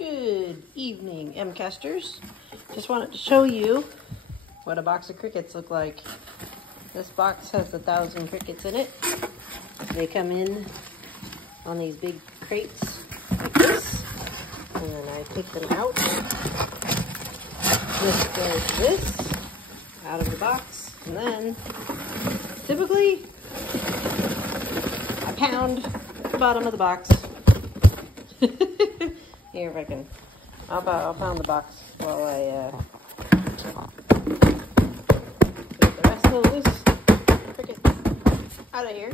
Good evening, M-casters. Just wanted to show you what a box of crickets look like. This box has 1,000 crickets in it. They come in on these big crates like this, and then I take them out. This goes this out of the box, and then typically I pound the bottom of the box. Here, if I can, I'll pound the box while I get the rest of this cricket out of here.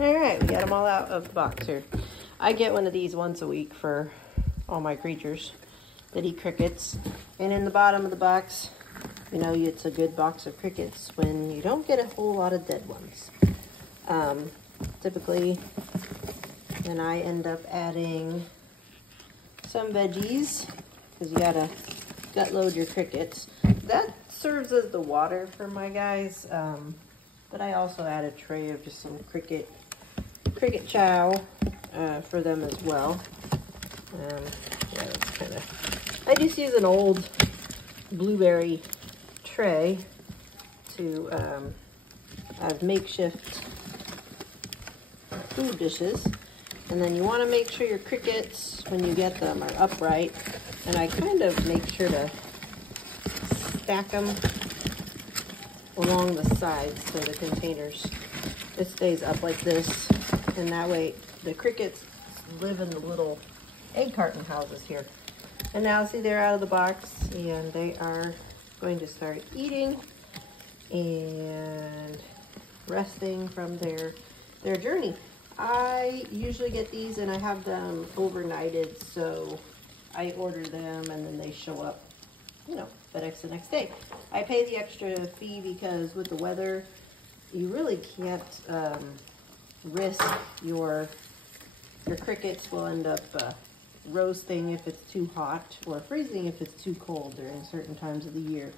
All right, we got them all out of the box here. I get one of these once a week for all my creatures that eat crickets. And in the bottom of the box, you know, it's a good box of crickets when you don't get a whole lot of dead ones. Typically, then I end up adding some veggies, because you gotta gut load your crickets. That serves as the water for my guys, but I also add a tray of just some cricket chow for them as well. Yeah, that's kind of, I just use an old blueberry tray to have makeshift food dishes. And then you want to make sure your crickets, when you get them, are upright. And I kind of make sure to stack them along the sides so the containers, it stays up like this. And that way the crickets live in the little egg carton houses here. And now see, they're out of the box and they are going to start eating and resting from their journey. I usually get these and I have them overnighted, so I order them and then they show up, you know, FedEx the next day. I pay the extra fee because with the weather, you really can't risk your crickets will end up roasting if it's too hot or freezing if it's too cold during certain times of the year.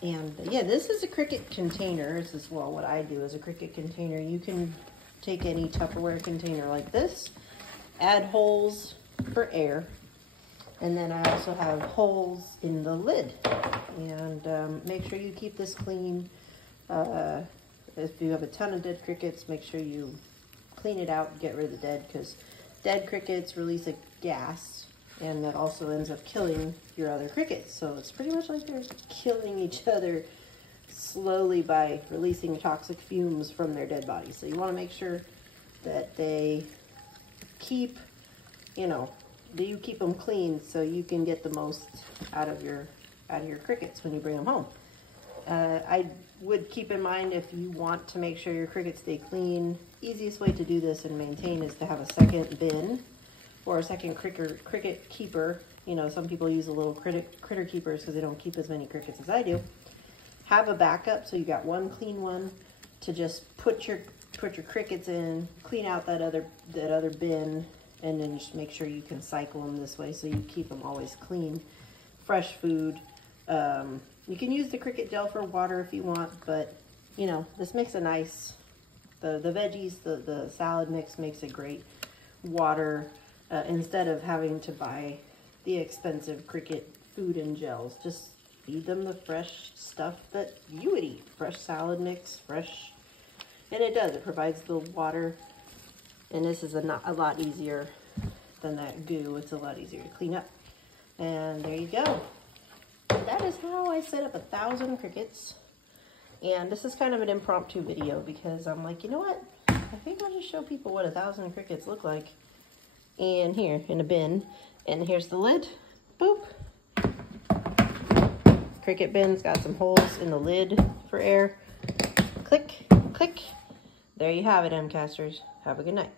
And yeah, this is a cricket container. This is, well, what I do is a cricket container. You can take any Tupperware container like this, add holes for air, and then I also have holes in the lid. And make sure you keep this clean. If you have a ton of dead crickets, make sure you clean it out and get rid of the dead, because dead crickets release a gas, and that also ends up killing your other crickets. So it's pretty much like they're killing each other slowly by releasing toxic fumes from their dead bodies. So you want to make sure that they keep, you know, that you keep them clean so you can get the most out of your crickets when you bring them home. I would keep in mind, if you want to make sure your crickets stay clean, easiest way to do this and maintain is to have a second bin or a second cricket keeper. You know, some people use a little critter keepers because they don't keep as many crickets as I do. Have a backup, so you got one clean one to just put your crickets in, clean out that other bin, and then just make sure you can cycle them this way so you keep them always clean. Fresh food. You can use the cricket gel for water if you want, but you know, this makes a nice, the veggies, the salad mix makes a great water instead of having to buy the expensive cricket food and gels. Just feed them the fresh stuff that you would eat. Fresh salad mix, fresh, and it does. It provides the water, and this is a lot easier than that goo. It's a lot easier to clean up. And there you go. That is how I set up 1,000 crickets. And this is kind of an impromptu video because I'm like, you know what? I think I'll just show people what 1,000 crickets look like. And here, in a bin. And here's the lid. Boop. Cricket bin's got some holes in the lid for air. Click, click. There you have it, M-casters. Have a good night.